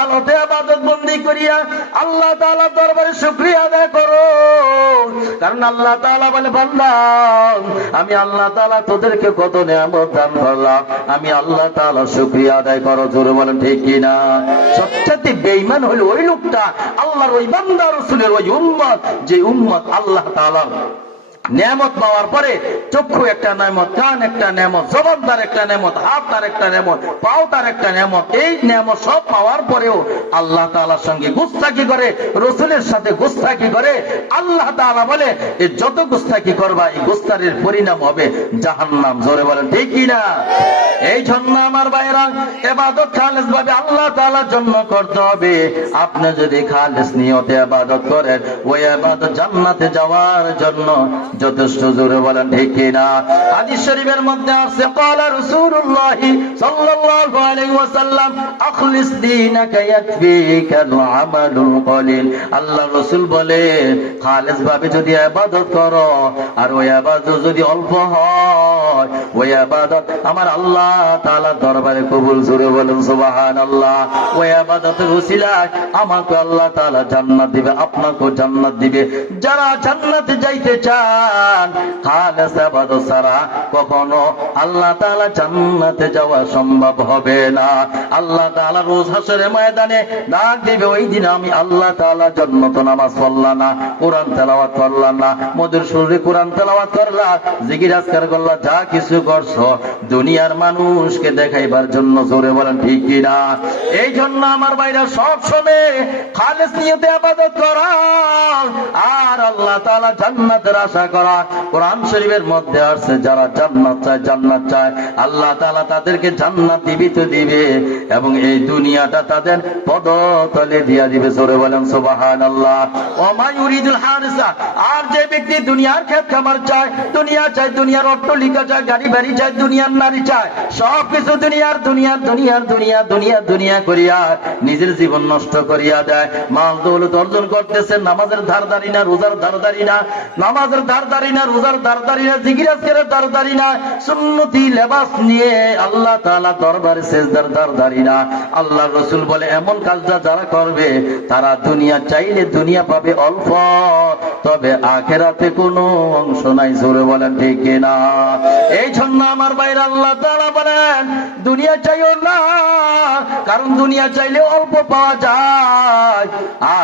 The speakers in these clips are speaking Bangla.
হালতে আবাদত বন্দি করিয়া আল্লাহ তাআলা দরবারে শুকরিয়া আদায় করো। কারণ আল্লাহ তাআলা বলে, বান্দা, আমি আল্লাহ তাআলা তোদেরকে কত নিয়ামত দান করলাম। আমি আল্লাহ তাআলা শুকরিয়া আদায় করো। জোরে বলেন, ঠিক কিনা সবচেয়ে বেঈমান হলো ওই লোকটা, আল্লাহর ওই বান্দা, রাসূলের ওই উম্মত, যে উম্মত আল্লাহ তাআলার। নেয়ামত পাওয়ার পরে চক্ষু একটা নেমত কান একটা নেমত জবান তার একটা নেমত হাত তার একটা নেমত পাও তার একটা নেমত এই নেমত সব পাওয়ার পরেও আল্লাহ তাআলার সঙ্গে গুস্তাকি করে, রসুলের সাথে গুস্তাকি করে, আল্লাহ তাআলা বলে, এ যত গুস্তাকি করবা, এই গুস্তারির পরিণাম হবে জাহান্নাম। জোরে বলেন, ঠিক না? এই জন্য আমার ভাইরা এবাদত খালেস ভাবে আল্লাহ তাআলার জন্য করতে হবে। আপনি যদি খালেস নিয়তে এবাদত করেন, ওই এবাদত জান্নাতে যাওয়ার জন্য যথেষ্ট জোরে বলেন, ঠিক না হাদিস শরীফের মধ্যে আছে ক্বালা রাসূলুল্লাহ সাল্লাল্লাহু আলাইহি ওয়াসাল্লাম, আখলিস দীনাকা আমালুল কলিল আল্লাহ রাসূল বলে ভাবে যদি ইবাদত করো, আর ওই ইবাদত যদি অল্প হয়, ওই ইবাদত আমার আল্লাহ তাআলা দরবারে কবুল জোরে বলেন, সুবহানাল্লাহ। ওই ইবাদতের আমাকে আল্লাহ তাআলা জান্নাত দিবে, আপনাকেও জান্নাত দিবে। যারা জান্নাতে যাইতে চায় খালেস ইবাদত ছাড়া কখনো আল্লাহ জান্নাতে যাওয়া সম্ভব হবে না। আল্লাহ রোজ ময়দানে ডাক দিবে, ওই দিন আমি আল্লাহ নামাজ পড়লাম না, কোরআন তেলাওয়াত করলাম না মধুর সুরে কোরআন তেলাওয়াত আজকার যা কিছু করছ, দুনিয়ার মানুষকে দেখাইবার জন্য জোরে বলেন ঠিক কিনা? এই জন্য আমার বাইরা সব সময় খালেস নিয়তে আবাদত করা আর আল্লাহ তাআলা জান্নাতের আশা করা কোরআন শরীফের মধ্যে আছে যারা জান্নাত চায় জান্নাত চায়, আল্লাহ তাআলা তাদেরকে জান্নাত দিবি তো দিবে এবং এই দুনিয়াটা তাদের পদতলে দিয়া দিবে, জোরে বলেন সুবহানাল্লাহ। ওমা ইউরিদুল হারিসা, আর যে ব্যক্তি দুনিয়ার ক্ষেত খামার চায়, দুনিয়া চায়, দুনিয়ার অট্টলিকা চায়, গাড়ি বাড়ি চায়, দুনিয়ার নারী চায় সব কিছু দুনিয়ার দুনিয়ার দুনিয়ার দুনিয়া দুনিয়া দুনিয়া করিয়া নিজের জীবন নষ্ট করিয়া দেয়। মাল দৌলত অর্জন করতেছে, নামাজের ধার ধারদারি না, রোজার ধার ধারদারি না, নামাজের না, রোজার না না, সুন্নতি লেবাস নিয়ে আল্লাহ তাআলা দরবারে ধারদারি না। আল্লাহ রসুল বলে, এমন যারা করবে, তারা দুনিয়া চাইলে দুনিয়া পাবে অল্প, তবে আখেরাতে কোনো অংশ নাই, জোরে বলেন ঠিক না এই জন্য আমার বাইরে আল্লাহ তাআলা বলেন, দুনিয়া চাইও না, কারণ দুনিয়া চাইলে অল্প পাওয়া যায়,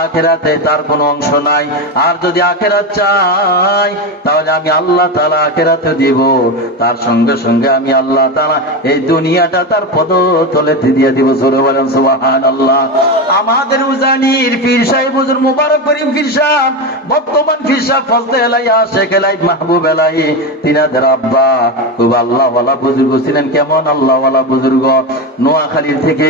আখেরাতে তার কোনো অংশ নাই। আর যদি আখেরাত চাই তাহলে আমি আল্লাহ তাআলা আখেরাতে দিব। তার সঙ্গে সঙ্গে আমি আল্লাহ তাআলা এই দুনিয়াটা তার পদ তলে দিয়ে দিব। জোরে বলেন, সুবহানাল্লাহ। আমাদের উজানির পীর সাহেব, হুজুর মুবারক করিম পীর সাহেব, বর্তমান পীর সাহেব ফজলে এলাইয়া, শেখ এলাই মাহবুব এলাই তিনাদের আব্বা, খুব আল্লাহ ওয়ালা বুজুর্গ ছিলেন। কেমন আল্লাহ ওয়ালা বুজুর্গ? নোয়াখালীর থেকে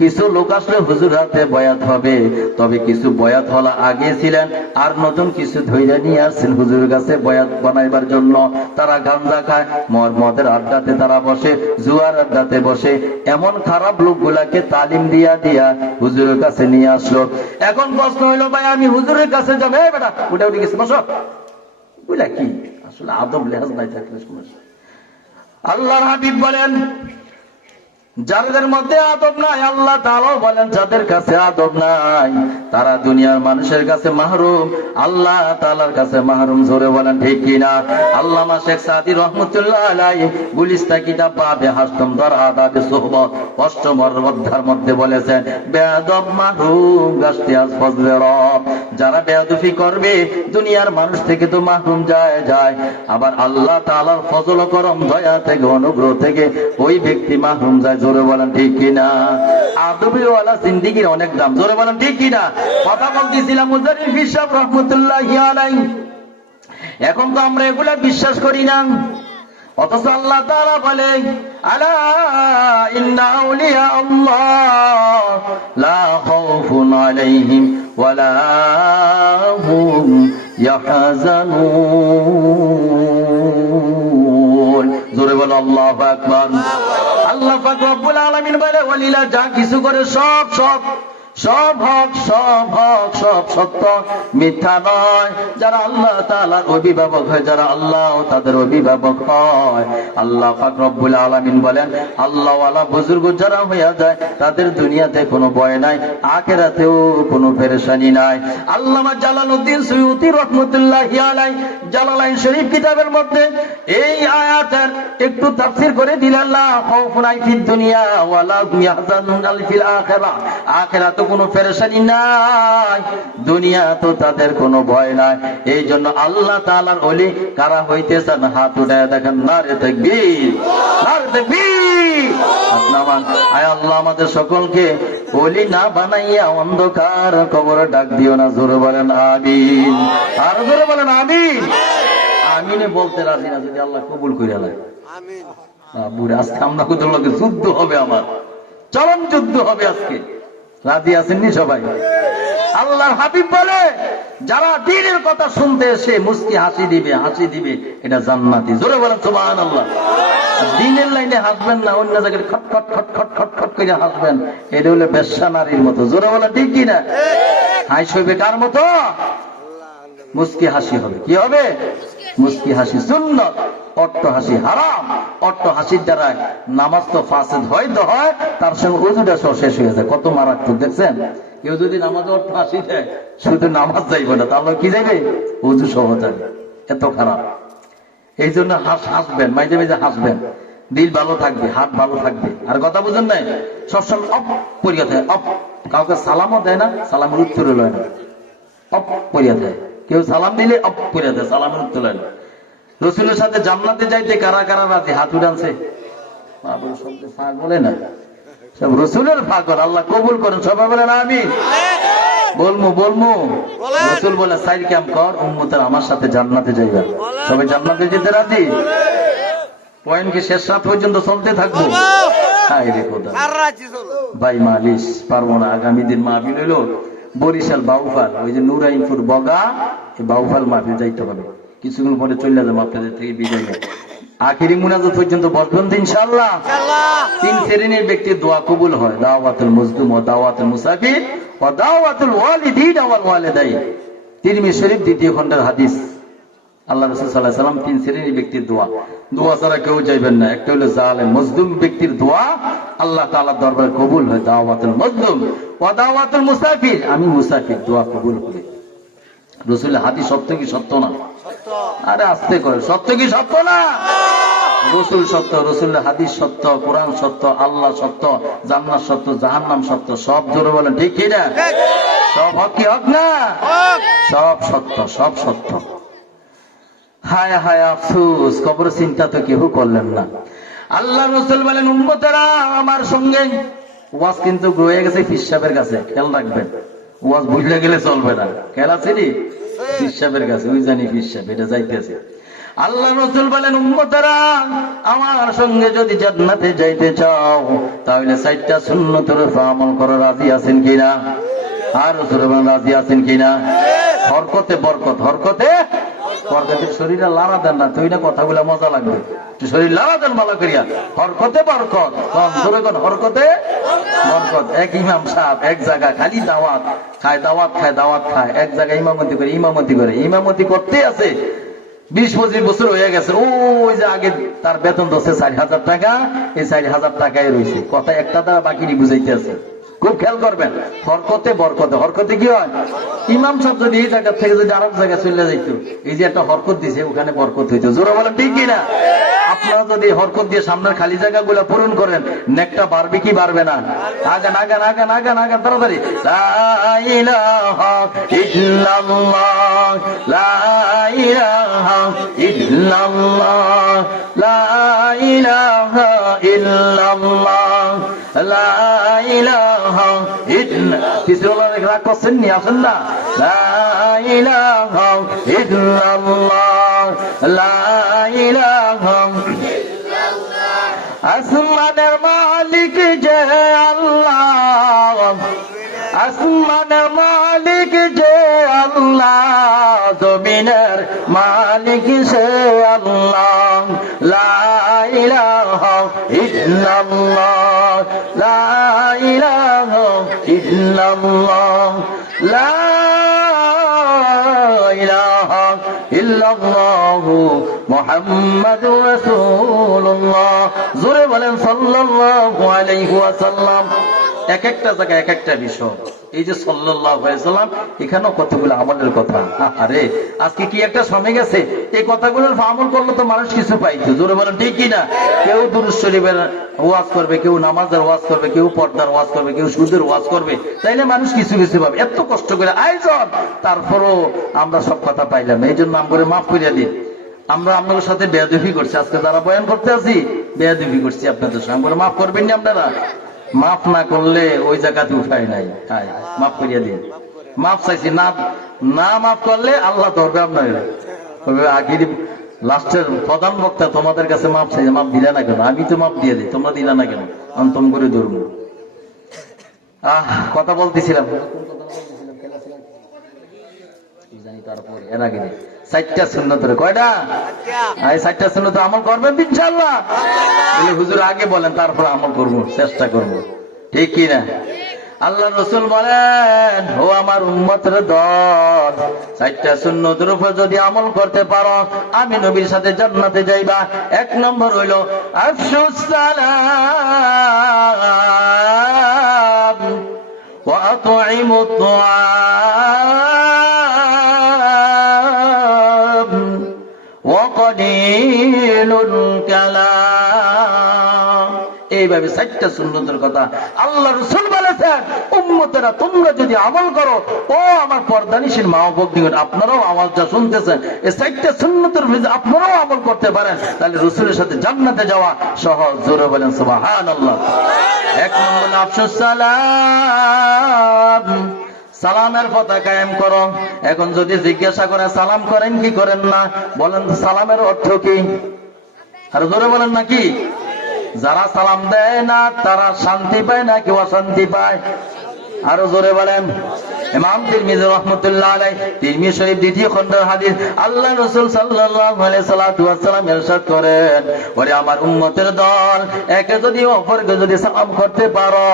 কিছু লোক আসলে হুজুর হাতে বয়াত হবে। তবে কিছু বয়াত হলা আগে ছিলেন, আর নতুন কিছু ধৈর্য নিয়ে আসছেন হুজুরের কাছে বয়াত বানাইবার জন্য। তারা গাঞ্জা খায়, মদ মদের আড্ডাতে তারা বসে, জুয়ার আড্ডাতে বসে। এমন খারাপ লোকগুলাকে তালিম দিয়া দিয়া হুজুরের কাছে নিয়ে আসলো। এখন প্রশ্ন হইল, ভাই, আমি হুজুরের কাছে যাব? বেটা, উঠে উঠে গেছে, বসো। বুঝলা কি? আসলে আদব লেহাজ নাই থাকলে সমস্যা। আল্লাহর হাবিব বলেন যাদের মধ্যে আদব নাই, আল্লাহ তাআলাও বলেন, যাদের কাছে আদব নাই, তারা দুনিয়ার মানুষের কাছে মাহরুম। আল্লাহ তাআলার কাছে মাহরুম জোরে বলেন, ঠিক কিনা? আল্লামা শেখ সাদি রহমতুল্লাহ আলাইহি গুলিস্তা কিতাব বাবে হাস্তম দর আদাবে সোহবত, অষ্টম অধ্যার মধ্যে বলেছেন বেয়াদব মাহরুম, গাছটি আজ ফজলে রব। যারা বেয়াদফি করবে, দুনিয়ার মানুষ থেকে তো মাহরুম যায় যায়। আবার আল্লাহ তাআলার ফজল করম দয়া থেকে, অনুগ্রহ থেকে ওই ব্যক্তি মাহরুম যায়, জোরে বলেন ঠিক কিনা? আদবি ওয়ালা জিন্দিগির অনেক দাম, জোরে বলেন ঠিক কিনা? কথা বলতেছিলাম মুজারিফ হিসাব রহমতুল্লাহ আলাই এখন তো আমরা এগুলা বিশ্বাস করি না। অথচ আল্লাহ তাআলা বলে, আলা ইন্না আউলিয়া আল্লাহ, লা খাউফুন আলাইহিম। ওয়ালা হুম يحزنون. জোরে বলো, আল্লাহু আকবার। আল্লাহ পাক রব্বুল আলামিন বলে যা কিছু করে সব সব। সব হক সব হক, সব সত্য, মিথ্যা নয়। যারা আল্লাহ তাআলার অভিভাবক হয়, যারা আল্লাহ তাদের অভিভাবক হয়। আল্লাহ পাক রব্বুল আলামিন বলেন আল্লাহ বুজুর্গ যারা হইয়া যায়, তাদের দুনিয়াতে কোনো ভয় নাই, আখেরাতেও কোনো পেরেশানি নাই। সুয়ুতি রহমতুল্লাহি আলাই জালালাইন শরীফ কিতাবের মধ্যে এই আয়াতের একটু করে দিলেন, লা দুনিয়া ওয়ালা ইয়াহজানুন ফিল কোনো পেরেশানি নাই। দুনিয়া তো তাদের কোনো ভয় নাই। এই জন্য আল্লাহ তাআলার ওলি কারা হইতেছেন? হাত উঠায় দেখেন নারে তাকবীর নারে তাকবীর। আয় আল্লাহ আমাদের সকলকে ওলি না বানাইয়া অন্ধকার কবরে ডাক দিও না জোরে বলেন আমিন। আর জোরে বলেন আমিন। আমিনে বলতে রাজি না যদি আল্লাহ কবুল করে বুড়ে আজকে আমরা কোথাও যুদ্ধ হবে আমার। চরম যুদ্ধ হবে আজকে। রাজি আছেননি সবাই? আল্লাহর হাবিব বলে, যারা দিনের কথা শুনতে এসে মুস্কি হাসি দিবে হাসি দিবে, এটা জান্নাতি। জোরে বলেন সুবহান আল্লাহ দিনের লাইনে হাসবেন না, অন্য জায়গায় খট খট খট খট খট খট করে হাসবেন। এটা হলো বেশ্যা নারীর মতো। জোরে বলা ঠিক কিনা হাই সইবে কার মতো? মুস্কি হাসি হবে। কি হবে? মুস্কি হাসি সুন্নত অট্ট হাসি হারাম, অট্ট হাসির দ্বারা নামাজ তো ফাসেদ হয়, তো হয়, তার সঙ্গে উজুটা সব শেষ হয়ে যায়। কত মারাত্মক, দেখছেন? কেউ যদি নামাজ অট্ট হাসি দেয়, শুধু নামাজ যাইবে না, তাহলে কি যাইবে? উজু সহ যাবে। এত খারাপ। এই জন্য হাস হাসবেন মাঝে মাঝে হাসবেন। দিল ভালো থাকবে, হাত ভালো থাকবে। আর কথা বুঝেন নাই? সবসময় অপ করিয়া থাকে অপ। কাউকে সালামও দেয় না, সালামের উত্তর লয় না। অপ করিয়া দেয়। কেউ সালাম দিলে অপ করিয়া দেয় সালামের উত্তর লয় রসুলের সাথে জান্নাতে যাইতে কারা কারা রাজি? হাত উঠানছে। বলে না? সব রসুলের ফাঁকর আল্লাহ কবুল করেন সবাই বলেন আমি বলমু বলমু। রসুল বলে সাইড ক্যাম্প কর উম্মতের আমার সাথে জান্নাতে যাইবা। সবাই জান্নাতে যেতে রাজি? পয়েন্ট কি শেষ রাত পর্যন্ত চলতে থাকব? ভাই মালিশ পারব না আগামী দিন মাহফিল হইল। বরিশাল বাউফাল ওই যে নুরাইনপুর বগা এই বাউফাল মাহফিল যাইতে হবে। কিছুক্ষণ পরে চলে যাব আপনাদের থেকে বিদায়। আখিরি মুনাজাত পর্যন্ত বসবেন তো ইনশাল্লাহ তিন শ্রেণির ব্যক্তির দোয়া কবুল হয় দাওয়াতুল মুসলিম ও দাওয়াতুল মুসাফির ও দাওয়াতুল ওয়ালিদিন ওয়াল ওয়ালিদাইন। তিরমিজি শরীফ দ্বিতীয় খণ্ডের হাদিস। আল্লাহ রসুল সাল্লাহ সাল্লাম তিন শ্রেণির ব্যক্তির দোয়া। দোয়া ছাড়া কেউ যাইবেন না। একটা হলো জালেম মজলুম ব্যক্তির দোয়া আল্লাহ তাআলার দরবারে কবুল হয় দাওয়াতুল মজলুম। ও দাওয়াতুল মুসাফির আমি মুসাফির দোয়া কবুল করি। রসুল হাদিস সত্য কি সত্য না? আরে আস্তে করে সত্য কি সত্য না? রসুল সত্য রসুল হাদিস সত্য কোরআন সত্য আল্লাহ সত্য জান্নাত সত্য জাহান্নাম সত্য সব জোরে বলেন ঠিক কি না? সব হক কি হক না? সব সত্য সব সত্য। হায় হায় আফসুস কবর চিন্তা তো কেউ করলেন না। আল্লাহ রসুল বলেন, উম্মতেরা, আমার সঙ্গে ওয়াজ কিন্তু রয়ে গেছে ফিসাবের কাছে, খেয়াল রাখবেন। ওয়াজ বুঝলে গেলে চলবে না। খেয়াল আছে নি? ফিসাবের কাছে, ওই জানি ফিসাব এটা যাইতেছে। আল্লাহ রসুল বলেন, উম্মতেরা, আমার সঙ্গে যদি জান্নাতে যাইতে চাও, তাহলে সাইটটা সুন্নতের উপর আমল করো, রাজি আছেন কিনা? আর রসুল রাজি আছেন কিনা? হরকতে বরকত, হরকতে শরীরে দেন না, তুই না মজা লাগবে। শরীর দেন ভালো করিয়া। হরকতে বরকত হরকতে বরকত। এক ইমাম এক জায়গা খালি দাওয়াত খায় দাওয়াত খায় দাওয়াত খায়। এক জায়গায় ইমামতি করে ইমামতি করে। ইমামতি করতে আছে। বিশ, পঁচিশ বছর হয়ে গেছে। ওই যে আগে তার বেতন দশে চারি হাজার টাকা, এই চারি হাজার টাকায় রয়েছে কথা একটা দ্বারা বাকি বুঝাইতে আছে। খুব খেয়াল করবেন, হরকতে বরকতে। হরকতে কি হয়? ইমাম সাহেব যদি এই জায়গা থেকে যদি আরেক জায়গায় চলে যাইত, এই যে একটা হরকত দিছে, ওখানে বরকত হইতো। জোরা বলেন, ঠিক কিনা? আপনারা যদি হরকত দিয়ে সামনের খালি জায়গা গুলা পূরণ করেন, নেকটা বাড়বে কি বাড়বে না? আগান আগান আগান আগান আগান, তাড়াতাড়ি। কিছু রাগ করছেন নি? আসেন না। আসমানের মালিক যে আল্লাহ। আসমানের মালিক যে আল্লাহ। জমিনের মালিক সে আল্লাহ। লা ইলাহা ইল্লাল্লাহ। ইলাহা ইল্লাল্লাহ লা ইলাহা ইল্লাল্লাহ মুহাম্মাদুর রাসূলুল্লাহ। জোরে বলেন সাল্লাল্লাহু আলাইহি ওয়াসাল্লাম। এক একটা জায়গায় এক একটা বিষয়। এই যে সাল্লাম এখানেও কতগুলো আমলের কথা। আরে আজকে কি একটা সময় গেছে? এই কথাগুলোর আমল করলে তো মানুষ কিছু পাইতো। জোরে বলেন, ঠিক কি না কেউ দুরুদ শরীফের ওয়াজ করবে, কেউ নামাজের ওয়াজ করবে, কেউ পর্দার ওয়াজ করবে, কেউ সুদের ওয়াজ করবে। তাইলে মানুষ কিছু কিছু পাবে। এত কষ্ট করে আয়োজন তারপরও আমরা সব কথা পাইলাম এই জন্য আমরা মাফ করিয়া দিই আমরা আপনাদের সাথে বেয়াদুফি করছি। আজকে যারা বয়ান করতে আছি বেয়াদুফি করছি আপনাদের সঙ্গে মাফ করবেন না আপনারা? মাফ না করলে ওই জায়গাতে উঠাই নাই। হায়, মাফ করিয়া দিন। মাফ চাইছি না না মাফ করলে আল্লাহ ধরবে আপনার আগের লাস্টের প্রধান বক্তা তোমাদের কাছে মাপ চাইছে মাপ দিলে না কেন? আমি তো মাপ দিয়ে দিই তোমরা দিলে না কেন? অন্তম করে ধরবো। আহ কথা বলতেছিলাম। জানি তারপরে এর আগে। আল্লাহ রসুল বলেন ও আমার উম্মতের দল চারটা সুন্নতের উপর যদি আমল করতে পারো আমি নবীর সাথে জান্নাতে যাইবা। এক নম্বর হইল আফসুস সালাম ওয়া এইভাবে চারটা সুন্দর কথা আল্লাহ রসুল বলেছেন, উম্মতেরা তোমরা যদি আমল করো, ও আমার পর্দানিসীর মা ভক্তিগণ আপনারাও আওয়াজটা শুনতেছেন, এই চারটা সুন্নতের আপনারাও আমল করতে পারেন, তাহলে রসুলের সাথে জান্নাতে যাওয়া সহজ। জোরে বলেন সুবাহান আল্লাহ এক নম্বর আফসুস সালাম। সালামের পথা কায়েম করো। এখন যদি জিজ্ঞাসা করে সালাম করেন কি করেন না, বলেন সালামের অর্থ কি? আর জোরে বলেন নাকি? যারা সালাম দেয় না, তারা শান্তি পায় না কেউ অশান্তি পায়? আরও জোরে বলেন। ইমাম তিরমিজি শরীফ দ্বিতীয় হাদিস, আল্লাহ সাল্লাল্লাহু আলাইহি সাল্লাতু ইরশাদ করেন। আমার উম্মতের দল, একে যদি অপরকে যদি সালাম করতে পারো,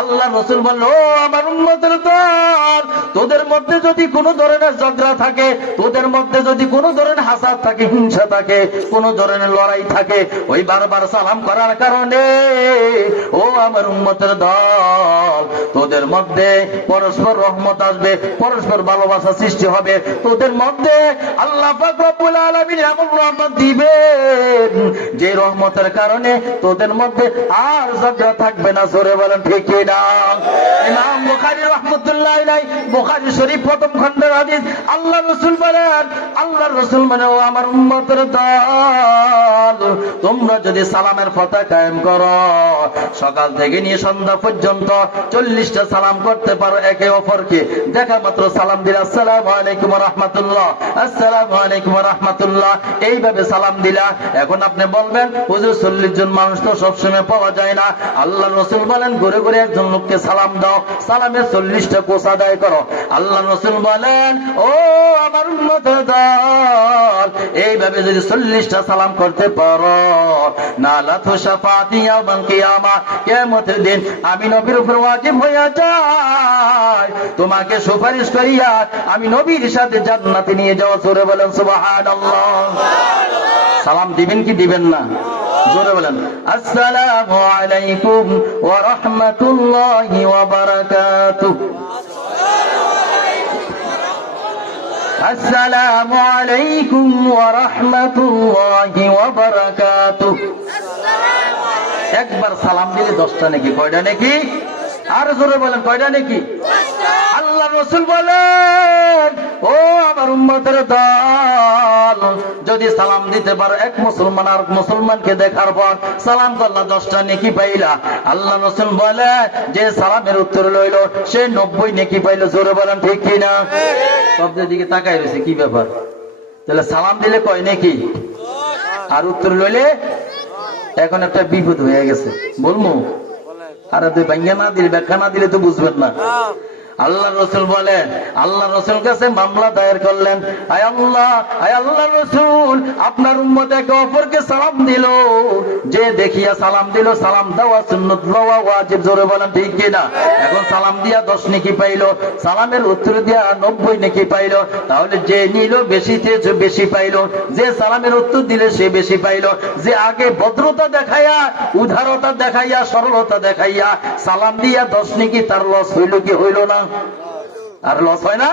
আল্লাহ বলল, ও আমার উম্মতের দল, তোদের মধ্যে যদি কোনো ধরনের ঝগড়া থাকে, তোদের মধ্যে যদি কোনো ধরনের হাসাদ থাকে, হিংসা থাকে, কোনো ধরনের লড়াই থাকে, ওই বারবার সালাম করার কারণে, ও আমার উম্মতের দল, তোদের মধ্যে পরস্পর রহমত আসবে, পরস্পর ভালোবাসা সৃষ্টি হবে। তোদের মধ্যে আল্লাহ রব্বুল আলামিন এমন রহমত দিবেন, যে রহমতের কারণে তোদের মধ্যে আর ঝগড়া থাকবে না। জোরে বলেন, ঠিক না? ইমাম বুখারী রাহমাতুল্লাহ আলাইহি, বুখারী শরীফ প্রথম খণ্ডের হাদিস আল্লাহ রাসূল বলেন আল্লাহ রাসূল মানে ও আমার উম্মতের দল। তোমরা যদি সালামের কথা কায়েম করো, সকাল থেকে নিয়ে সন্ধ্যা পর্যন্ত চল্লিশটা সালাম করতে পারো, একে অপরকে। দেখা মাত্র সালাম দিলে। আসসালাম আলাইকুম রহমতুল্লাহ। আসসালাম আলাইকুম রহমতুল্লাহ। এইভাবে সালাম দিলা। এখন আপনি বলবেন, হুজুর, চল্লিশ জন মানুষ তো সবসময় পাওয়া যায় না। আল্লাহ রসুল বলেন, ঘুরে ঘুরে একজন লোককে সালাম দাও। সালামের চল্লিশটা কোষ আদায় করো। আল্লাহ রসুল বলেন, ও আমার দল, এইভাবে যদি চল্লিশটা সালাম করতে পারো না লাথু সাফাতি ইয়াউমাল কিয়ামা, কিয়ামতের দিন আমি নবীর উপর ওয়াজিব হইয়া যায় তোমাকে সুপারিশ করিয়া আমি নবীর সাথে জান্নাতে নিয়ে যাওয়া জোরে বলেন, সুবহানাল্লাহ। সালাম দিবেন কি দিবেন না? জোরে বলেন, আসসালামু আলাইকুম ওয়া রাহমাতুল্লাহি ওয়া বারাকাতুহু। আলাইকুম ওয়া রাহমাতুল্লাহি ওয়া বারাকাতুহু। একবার সালাম দিলে দশটা নাকি, কয়টা নাকি? আর জোরে বলেন, কয়টা নাকি? আল্লাহ রসুল বলেন, ও আমার উম্মতের দল, যদি সালাম দিতে পারো, এক মুসলমান আর মুসলমানকে দেখার পর সালাম করলা দশটা নেকি পাইলা। আল্লাহ রসুল বলে, যে সালামের উত্তর লইল, সে নব্বই নেকি পাইলো। জোরে বলেন, ঠিক কিনা শব্দের দিকে তাকাই রয়েছে, কি ব্যাপার? তাহলে সালাম দিলে কয় নাকি? আর উত্তর লইলে এখন একটা বিপদ হয়ে গেছে। বলব আর ব্যাখ্যা না দিলে তো বুঝবেন না। আল্লাহ রসুল বলেন, আল্লাহ রসুল কাছে মামলা দায়ের করলেন। আয় আল্লাহ আয় আল্লাহ রসুল, আপনার উম্মত একে অপরকে সালাম দিল। যে দেখিয়া সালাম দিল, সালাম দেওয়া সুন্নত লওয়া ওয়াজিব, জোরে বলেন ঠিক কিনা? এখন সালাম দিয়া দশ নেকি পাইলো, সালামের উত্তর দিয়া নব্বই নেকি পাইলো। তাহলে যে নিল বেশি চেয়েছে বেশি পাইলো। যে সালামের উত্তর দিলে সে বেশি পাইলো। যে আগে ভদ্রতা দেখাইয়া, উদারতা দেখাইয়া, সরলতা দেখাইয়া সালাম দিয়া দশ নেকি, তার লস হইল কি হইল না? আর লস হয় না?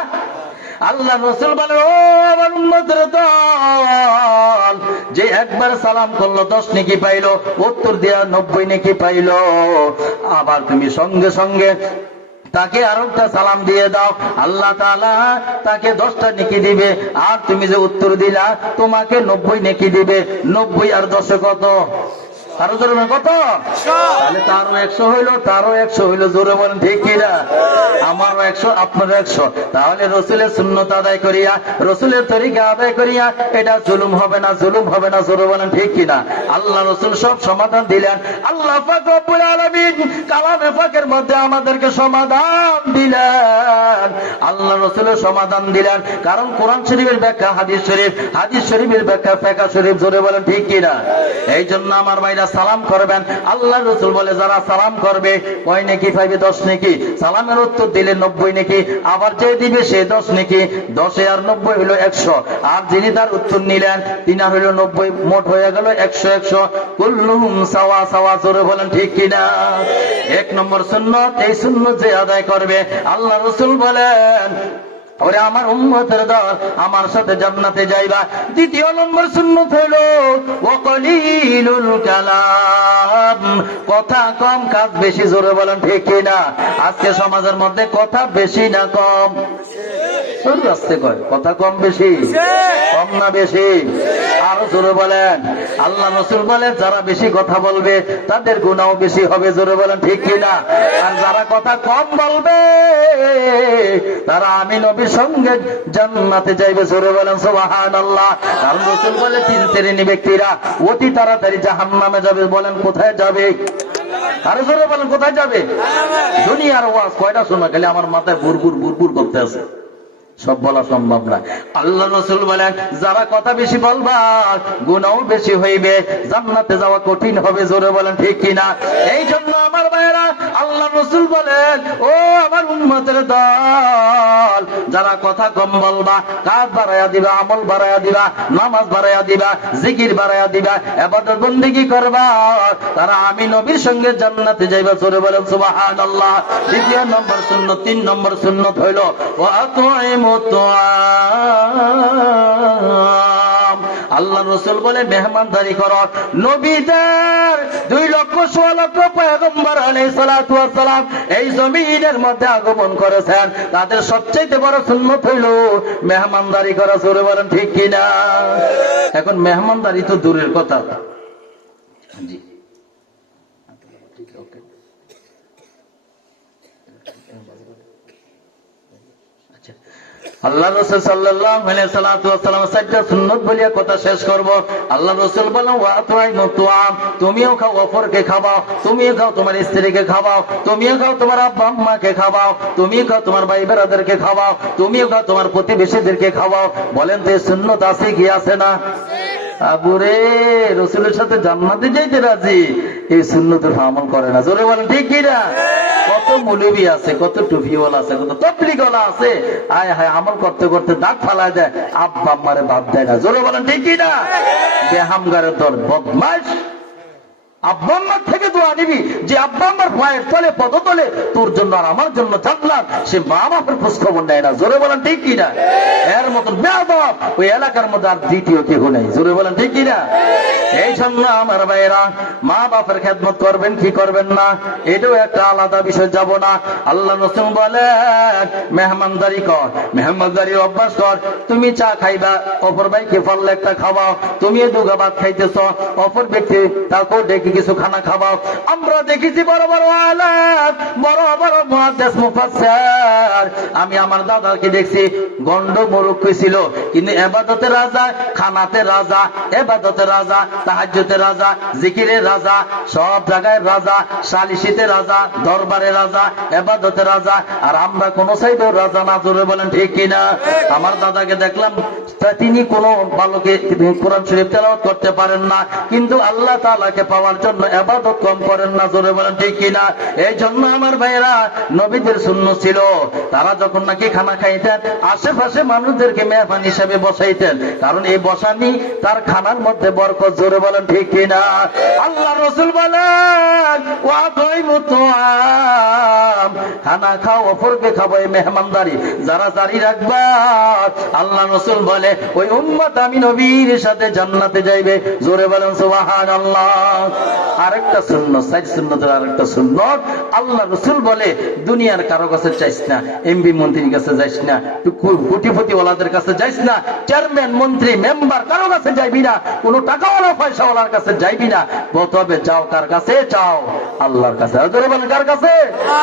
আল্লাহ রসুল বলে, ও আমার উম্মতের দল, যে একবার সালাম করল, দশ নেকি পাইলো, উত্তর দেয়া নব্বই নেকি পাইলো। আবার তুমি সঙ্গে সঙ্গে তাকে আর একটা সালাম দিয়ে দাও। আল্লাহ তাকে দশটা নেকি দিবে। আর তুমি যে উত্তর দিলা, তোমাকে নব্বই নেকি দিবে। নব্বই আর দশে কত? আরও জোরে কত? তাহলে তারও একশো হইল, তারও একশো হইল জোরে আমারও একশো একশো। তাহলে রসুলের শূন্যতা আদায় করিয়া, রসুলের তরিকা আদায় করিয়া, এটা জুলুম হবে না, জুলুম হবে না জোরে ঠিক কিনা আল্লাহ রসুল সব সমাধান দিলেন। আল্লাহ মধ্যে আমাদেরকে সমাধান দিলেন। আল্লাহ রসুলের সমাধান দিলেন। কারণ কোরআন শরীফের ব্যাখ্যা, হাদিস শরীফ, হাদিস শরীফের ব্যাখ্যা, ফেকা শরীফ, জোরে বলেন, ঠিক কিনা এই জন্য আমার ভাইরা সালাম করবেন আল্লাহ রসুল বলে, যারা সালাম করবে কয় নাকি পাইবে দশ নাকি। সালামের উত্তর দিলে নব্বই নাকি, আবার যে দিবে সে দশ নাকি। দশে আর নব্বই হলো একশো। আর যিনি তার উত্তর নিলেন, তিনি আর হইল নব্বই, মোট হয়ে গেল একশো একশো। কুল্লুম সাওয়া সাওয়া, জোরে বলেন, ঠিক কিনা? এক নম্বর শূন্য এই শূন্য যে আদায় করবে আল্লাহ রসুল বলেন ওরে আমার উম্মতের দল আমার সাথে জান্নাতে যাইবা। দ্বিতীয় নম্বর সুন্নত হইল ওয়াকলিলুল কালাম। কথা কম, কাজ বেশি, জোরে বলেন ঠিক না আজকে সমাজের মধ্যে কথা বেশি না কম। তোর আসতে কয়? কথা কম বেশি? কম না বেশি? আরও জোরে বলেন। আল্লাহ রসুল বলেন, যারা বেশি কথা বলবে, তাদের গুণাও বেশি হবে। জোরে বলেন, ঠিক কিনা আর যারা কথা কম বলবে, তারা আমি নবীর সঙ্গে জান্নাতে যাইবে। জোরে বলেন সুবহান আল্লাহ কারণ রসুল বলে, তিন শ্রেণি ব্যক্তিরা, অতি তাড়াতাড়ি জাহান নামে যাবে। বলেন, কোথায় যাবে? আরও জোরে বলেন, কোথায় যাবে? দুনিয়ার ওয়াজ কয়টা শোনা? গেলে আমার মাথায় বুরবুর বুরবুর করতে আছে। সব বলা সম্ভব না। আল্লাহ রসুল বলেন, যারা কথা বেশি বলবা গুণাও বেশি হইবে, জান্নাতে যাওয়া কঠিন হবে, জোরে বলেন ঠিক কিনা? এই জন্য আমার ভাইয়েরা, আল্লাহ রসুল বলেন, ও আমার উন্মতের দল, যারা কথা কম বলবা, কাজ বাড়াইয়া দিবা, আমল বাড়াইয়া দিবা, নামাজ বাড়াইয়া দিবা, জিকির বাড়াইয়া দিবা, এবাদত বন্দিগি করবা, তারা আমি নবীর সঙ্গে জান্নাতে যাইবা, জোরে বলেন সুবাহান আল্লাহ দ্বিতীয় নম্বর শূন্য তিন নম্বর শূন্য হইল ও আতুইমু তুআম আল্লাহ রসুল বলে, মেহমানদারি কর। নবীদের দুই লক্ষ সোয়া লক্ষ পয়গম্বর আলাইহিস সালাতু সালাম এই জমিনের মধ্যে আগমন করেছেন। তাদের সবচেয়ে বড় সুন্নত হইল মেহমানদারি করা। জোরে বলেন, ঠিক কিনা? এখন মেহমানদারি তো দূরের কথা জি ঠিক ওকে আচ্ছা। আল্লাহ রসুল সাল্লাতু ওয়াসাল্লাম সাজ্জা সুন্নাত বলিয়া কথা শেষ করব। আল্লাহ রসুল বলেন, ওয়া আতওয়াইমু তুআম, তুমিও খাও অপরকে খাওয়াও তুমিও খাও তোমার স্ত্রীকে খাওয়াও তুমিও খাও তোমার আব্বা আম্মাকে খাওয়াও তুমিও খাও তোমার ভাই বেরাদেরকে খাওয়াও তুমিও খাও তোমার প্রতিবেশীদেরকে খাওয়াও বলেন, তো সুন্নত আছে কি আছে না? আবুরে রসুলের সাথে জান্নাতে যাইতে রাজি? এই সুন্নতের আমল করে না। জোরে বলেন, ঠিক কি না কত মুলবি আছে কত টুপিওয়ালা আছে কত তবলিগওয়ালা আছে। আয় হায় আমল করতে করতে দাঁত ফালায় দেয়। আব্বা আমারে বাপ দেয় না। জোরে বলেন ঠিক কি না বেহামগারের দল বদমাস আব্বা আম্মার থেকে দোয়া নিবি যে আব্বা আম্মার পায়ের তলে, পদতলে তোর জন্য আর আমার জন্য জানলাম সে মা বাপের খোঁজ খবর নেয় না। জোরে বলেন ঠিক কিনা? এর মতন বেয়াদব ওই এলাকার মধ্যে আর দ্বিতীয় কেউ নেই। জোরে বলেন ঠিক কিনা? এই জন্য আমার ভাইয়েরা, মা বাপের খেদমত করবেন, কি করবেন না? এটাও একটা আলাদা বিষয়, যাব না। আল্লাহ রসুল বলেন, মেহমানদারি কর, মেহমানদারি অভ্যাস কর। তুমি চা খাইবা, অপর ভাইকে পারলে একটা খাওয়াও। তুমি দুগা ভাত খাইতেছ, অপর ব্যক্তি তাকেও ডেকে কিছু খানা খাওয়াও আমরা দেখেছি বড় বড় আলাপ বড় বড় মহাদেশ মুফাসসার। আমি আমার দাদাকে দেখছি গন্ড মরুক্ষ ছিল। কিন্তু এবাদতের রাজা খানাতে রাজা এবাদতে রাজা তাহাজ্যতে রাজা, জিকিরের রাজা, সব জায়গায় রাজা সালিশিতে রাজা দরবারে রাজা এবাদতে রাজা। আর আমরা কোন সাইডেও রাজা না, জোরে বলেন ঠিক কিনা? আমার দাদাকে দেখলাম তিনি কোন বালকে কোরআন শরীফ তেলাওয়াত করতে পারেন না। কিন্তু আল্লাহ তাআলাকে পাওয়ার জন্য এবাদত কম করেন না, জোরে বলেন ঠিক কিনা? এই জন্য আমার ভাইয়েরা, নবীদের শূন্য ছিল। তারা যখন নাকি খানা খাইতেন, আশেপাশে মানুষদেরকে মেহমান হিসাবে বসাইতেন। কারণ এই বসানি তার খানার মধ্যে বরকত, জোরে বলেন ঠিক কিনা? আল্লাহ রসুল বলেন খানা খাও, অপরকে খাব এই মেহমানদারি। যারা জারি রাখবা, আল্লাহ রসুল বলে, ওই উম্মত আমি নবীর সাথে জান্নাতে যাইবে। জোরে বলেন সুবাহান আল্লাহ আরেকটা শূন্য সাইড শূন্যতের আরেকটা শূন্য আল্লাহ রসুল বলে, দুনিয়ার কারও কাছে চাইস না এমপি মন্ত্রীর কাছে যাইস না কোটিপতি ওয়ালাদের কাছে যাইস না, চেয়ারম্যান, মন্ত্রী, মেম্বার কারও কাছে যাইবি না, কোনো টাকাওয়ালা, পয়সাওয়ালার কাছে যাইবি না তবে যাও কার কাছে চাও আল্লাহর কাছে। কার কাছে?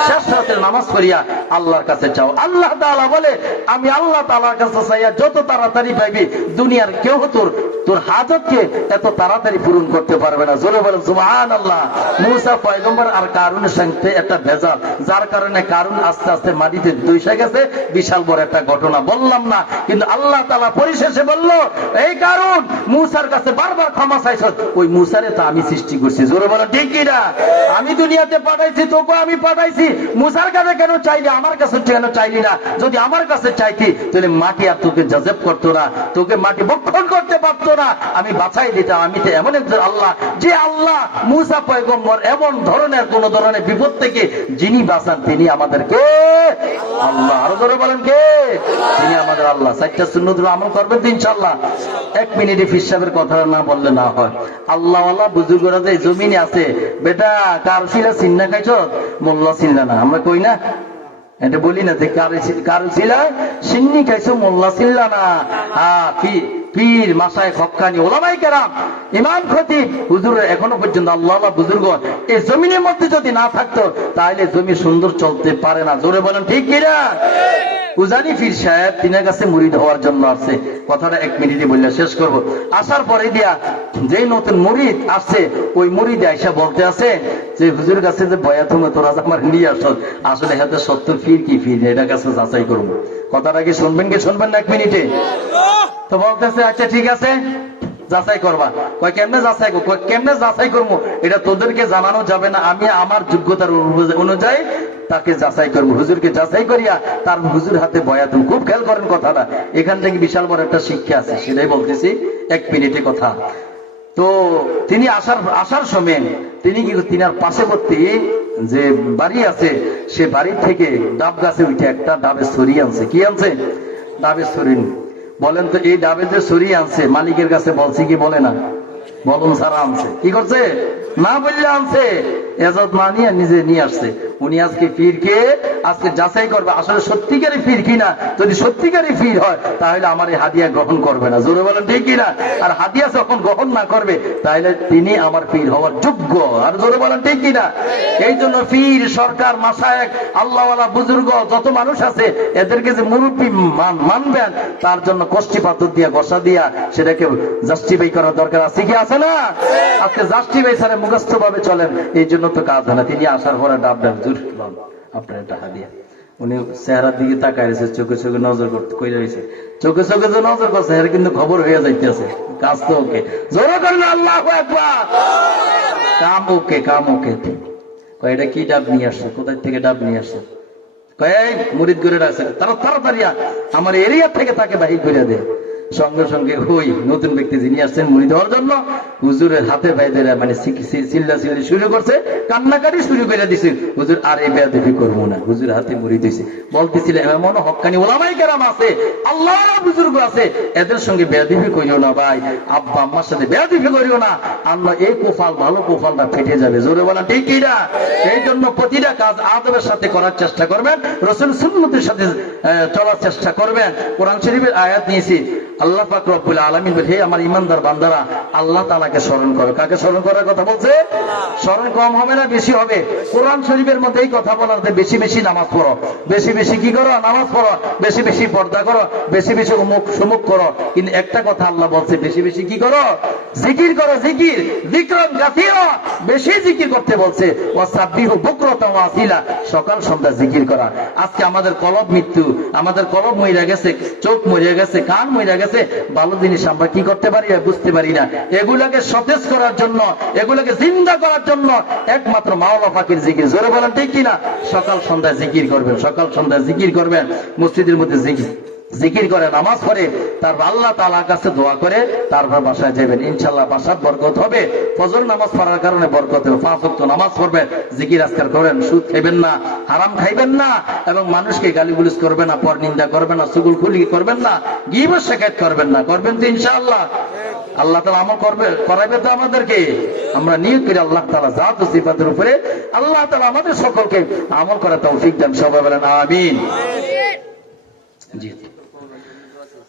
শেষ রাতের নামাজ পড়িয়া আল্লাহর কাছে চাও আল্লাহ তাআলা বলে, আমি আল্লাহ তাআলার কাছে চাইয়া যত তাড়াতাড়ি পাইবি, দুনিয়ার কেউ তোর তোর হাজতকে এত তাড়াতাড়ি পূরণ করতে পারবে না। জোরে বলেন সুবহান আল্লাহ মুসা পয়গম্বর আর কারুনের সঙ্গে একটা ভেজাল, যার কারণে কারুন আস্তে আস্তে মাটিতে দুইসে গেছে। বিশাল বড় একটা ঘটনা বললাম না, কিন্তু আল্লাহ তালা পরিশেষে বলল, এই কারণ মুসার কাছে বারবার ক্ষমা চাইছ। ওই মুসারে তো আমি সৃষ্টি করছি। জোরে বলো ঠিক কি না? আমি দুনিয়াতে পাঠাইছি তোকে আমি পাঠাইছি। মুসার কাছে কেন চাইলি, আমার কাছে কেন চাইলি না? যদি আমার কাছে চাইতি, তাহলে মাটি আর তোকে জাজেব করতো না। তোকে মাটি বক্ষণ করতে পারতো না, আমি বাছাই দিতাম, আমি তো এমন একজন আল্লাহ। যে আল্লাহ মুসা পয়গম্বর এমন ধরনের কোন ধরনের বিপদ থেকে যিনি বাঁচান, তিনি আমাদেরকে আল্লাহ। আরও ধরে বলেন কে? তিনি আমাদের আল্লাহ। চারটা শূন্য ধরে আমল করবেন তো ইনশাল্লাহ এক মিনিটে ফির সাহেবের কথা না বললে না হয়। আল্লাহ আল্লাহ বুজুর্গরা যে জমিনে আছে, বেটা, কার ছিল চিন্না খাইছ? মোল্লা চিল্লা না, আমরা কই না? এটা বলি না যে কারও ছিল সিন্নি খাইছো, মোল্লা চিল্লা না। হ্যাঁ পীর, মাসায় হকানি, ওলামাই কেরাম, ইমাম ক্ষতি হুজুর, এখনও পর্যন্ত আল্লাহ বুজুর্গ, এই জমিনের মধ্যে যদি না থাকতো, তাহলে জমি সুন্দর চলতে পারে না। জোরে বলেন, ঠিক কিনা? উজানি ফির সাহেব তিনের কাছে মুরিদ হওয়ার জন্য আসছে। কথাটা এক মিনিটে বললে শেষ করব। আসার পরে দিয়া যে নতুন মুরিদ আসছে, ওই মুরিদ আইসা বলতে আছে যে হুজুর কাছে যে বয়া তুমি তোরা আমার নিয়ে আসল আসলে হাতে সত্য ফির কি ফির এটা কাছে যাচাই করব। কথাটা কি শুনবেন কি শুনবেন না এক মিনিটে? তো বলতেছে আচ্ছা ঠিক আছে। যাচাই করবা। কয়, কেমনে যাচাই করব? কয়, কেমনে যাচাই করব? এটা তোদেরকে জানানো যাবে না। আমি আমার যোগ্যতার অনুযায়ী তাকে যাচাই করব। হুজুরকে যাচাই করিয়া তার হুজুর হাতে বয়া তুমি খুব খেয়াল করেন কথাটা। এখান থেকে বিশাল বড় একটা শিক্ষা আছে, সেটাই বলতেছি। এক মিনিটে কথা। তো তিনি আসার আসার সময় তিনি কি তিনার পাশেবর্তী যে বাড়ি আছে, সে বাড়ি থেকে ডাব গাছে উঠে একটা ডাবে সরিয়ে আনছে। কি আনছে? ডাবে সরিয়ে বলেন তো, এই ডাবে যে সরি আনছে, মালিকের কাছে বলছি কি বলে না? বলুন, সারা আনছে। কি করছে? না বললে আনছে। এজত না নিয়ে নিজে নিয়ে আসছে। উনি আজকে ফিরকে আজকে যাচাই করবে। আসলে সত্যিকারই ফির কিনা যদি সত্যিকারই ফির হয়, তাহলে আমার এই হাদিয়া গ্রহণ করবে না। জোরে বলেন, ঠিক কিনা? আর হাদিয়া যখন গ্রহণ না করবে, তাহলে তিনি আমার পীর হওয়ার যোগ্য। আর জোরে বলেন, ঠিক কিনা? এই জন্য পীর সরকার মাসায়ক আল্লাহওয়ালা বুজুর্গ, যত মানুষ আছে, এদেরকে যে মুরব্বী মান- মানবেন, তার জন্য কষ্টি পাথর দিয়া বসা দিয়া, সেটাকে জাস্টিফাই করার দরকার আছে কি? আছে না? আজকে জাস্টিফাই ছাড়া মুখস্থ ভাবে চলেন। এই জন্য তো কাজ হয় না। তিনি আসার পরে ডাব ডাব জুর আপনার টাকা দিয়া। উনি চেহারার দিকে তাকায় রয়েছে, চোখে চোখে নজর করতে কই রয়েছে। চোখে চোখে যে নজর করছে এর কিন্তু খবর হয়ে যাইতেছে। কাজ তো ওকে। জোরে করেন আল্লাহ কাম ওকে কাম ওকে। কয়, এটা কি ডাব নিয়ে আসছে? কোথায় থেকে ডাব নিয়ে আসছে? কয় মুরিদ করে রাখছে তারা তাড়াতাড়ি আমার এরিয়া থেকে তাকে বাহির করে দে। সঙ্গে সঙ্গে ওই নতুন ব্যক্তি যিনি আসছেন, মুড়ি দেওয়ার জন্য হুজুরের হাতে বাইদের মানে চিল্লা চিল্লি শুরু করছে, কান্নাকাটি শুরু করে দিছে। হুজুর, আর এই বেয়াদবি করব না। হুজুর হাতে মুড়ি দিছে। বলতেছিল এমন হকানি ওলামাই কেরাম আছে আল্লাহ বুজুর্গ আছে। এদের সঙ্গে বেয়াদবি করিও না ভাই। আব্বা, আম্মার সাথে বেয়াদবি করিও না। আল্লাহ এই কোফাল, ভালো কোফালটা ফেটে যাবে। জোরে বলা ঠিক না? এই জন্য প্রতিটা কাজ আদবের সাথে করার চেষ্টা করবেন, রসুল সুন্নতের সাথে চলার চেষ্টা করবেন। কোরআন শরীফের আয়াত নিয়েছি আল্লাহ পাক রব্বুল আলামিন বলে, হে আমার ইমানদার বান্দারা, আল্লাহ তাআলাকে স্মরণ করো। কাকে স্মরণ করার কথা বলছে? স্মরণ কম হবে না বেশি হবে? কোরআন শরীফের মধ্যে এই কথা বলার বেশি বেশি নামাজ পড়ো। বেশি বেশি কি করো? নামাজ পড়ো। বেশি বেশি পর্দা করো। বেশি বেশি অমুক সুমুখ করো। কিন্তু একটা কথা আল্লাহ বলছে, বেশি বেশি কি করো? জিকির করো, জিকির। বিক্রম গাথিও বেশি জিকির করতে বলছে, ওয়াসাব্বিহু বুকরাতাও ওয়া আসিলা সকাল সন্ধ্যা জিকির করা। আজকে আমাদের কলব মৃত্যু। আমাদের কলব মইরা গেছে, চোখ মরে গেছে, কান মরে গেছে ভালো জিনিস আমরা কি করতে পারি বুঝতে পারি না। এগুলাকে সতেজ করার জন্য, এগুলোকে জিন্দা করার জন্য একমাত্র মাওলা ফাকির জিকির। জোরে বলেন ঠিক কিনা? সকাল সন্ধ্যায় জিকির করবেন, সকাল সন্ধ্যায় জিকির করবেন, মসজিদের মধ্যে জিকির। জিকির করে, নামাজ পড়ে, তারপর আল্লাহ তালার কাছে দোয়া করে, তারপর বাসায় যাবেন। ইনশাল্লাহ বাসার বরকত হবে। ফজর নামাজ পড়ার কারণে বরকত হবে পাঁচ ওয়াক্ত নামাজ পড়বেন। জিকির আজকার করেন, সুদ খাইবেন না, হারাম খাইবেন না, এবং মানুষকে গালিগুলিস করবেন না, পর নিন্দা করবেন না, সুগুল খুলি করবেন না গিব শেখায়ত করবেন না। করবেন তো ইনশাআল্লাহ। আল্লাহ তালা আমল করবে, করাইবে তো আমাদেরকে। আমরা নিয়োগ করি আল্লাহ তালা জাত সিফাতের উপরে আল্লাহ তালা আমাদের সকলকে আমল করা তৌফিক দেন, সবাই বলেন আমিন। জি।